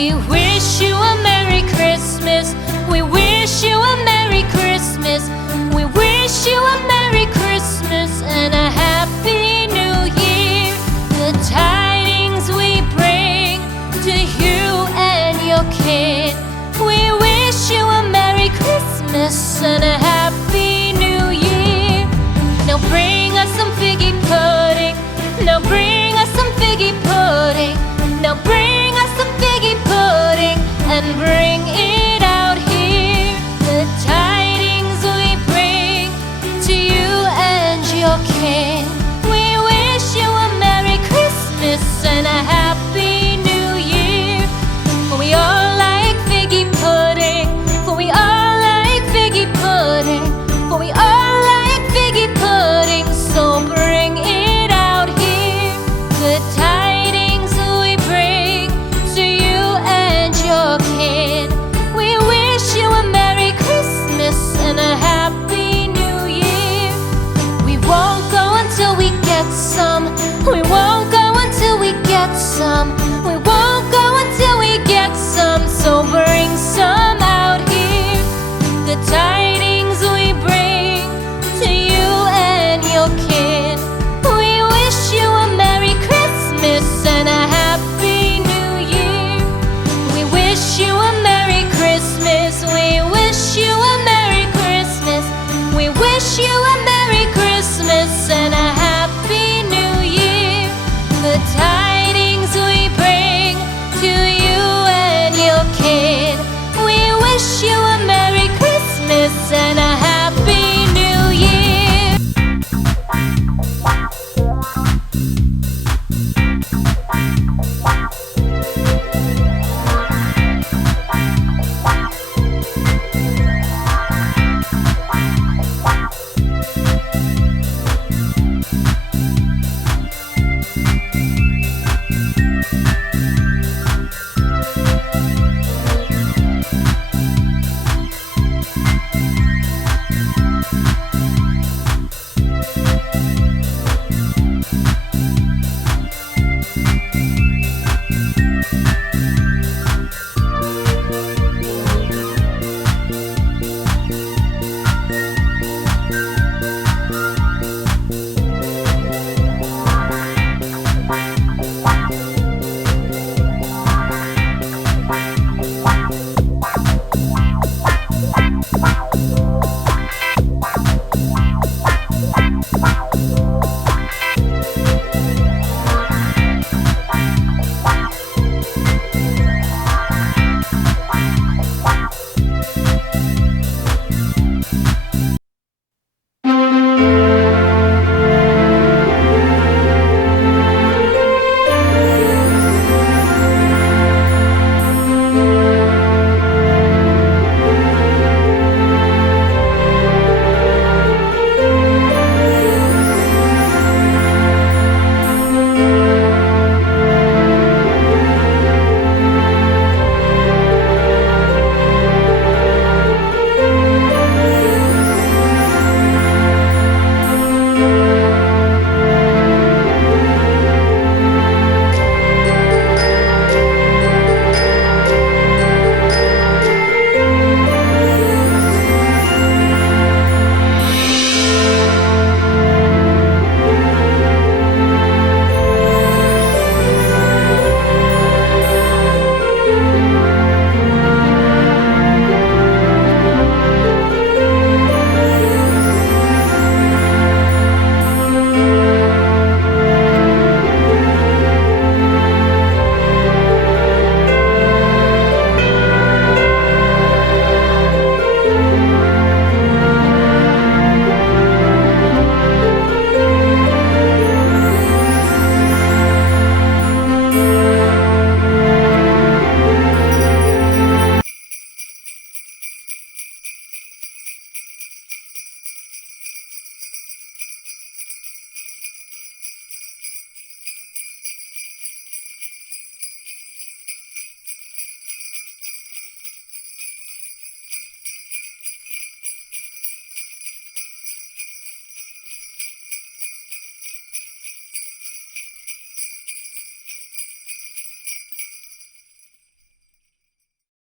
We wish you a Merry Christmas. We wish you a Merry Christmas. We wish you a Merry Christmas and a Happy New Year. The tidings we bring to you and your kid. We wish you a Merry Christmas and a Happy New Year. Now bring us some figgy pudding. Now bring us some figgy pudding. Now bring us some figgy pudding and bring it out here. The tidings we bring to you and your kin. We wish you a Merry Christmas and a Happy New Year. For we all like figgy pudding. For we all like figgy pudding. For we all like figgy pudding. So bring it out here. The tidings we bring to you and your kin. We wish you a Merry Christmas and a Happy New Year. We won't go until we get some. We won't go until we get some.